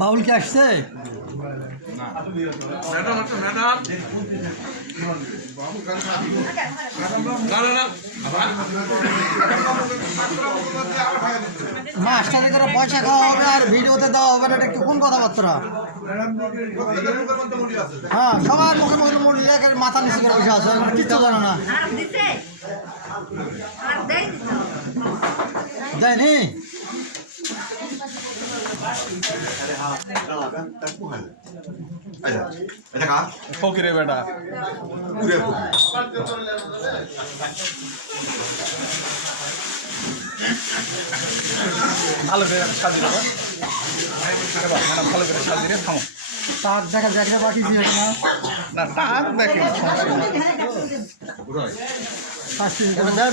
বাউল কি আসছে? মাস্টারে করে পয়সা খাওয়া হবে আর ভিডিওতে দেওয়া হবে না, এটা কোন কথাবার্তা? হ্যাঁ, সবার মুখে মুখে মাথা নিচে করে বসে আছে, কিচ্ছু জানো না। যায়নি ফকিরে বেটা ভালো করে সাজি ম্যাডাম, ভালো করে সাজি রে থামো। তার দেখা দেখা বাকি ছিল না, না তার দেখে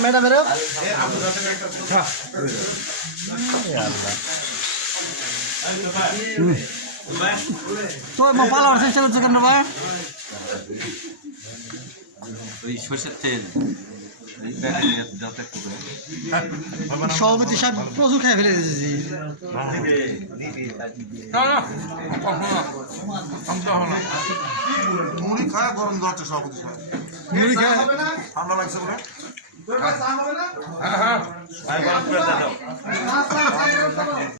ম্যাডাম তো পালাবার চেষ্টা করছো কেন ভাই? ওই সরষের তেল সভাপতি সাহেব প্রচুর খেয়ে ফেলে দিয়েছি। মুড়ি খায় গরম যাচ্ছে সভাপতি সাহেব, মুড়ি খায় ঠান্ডা লাগছে বলে।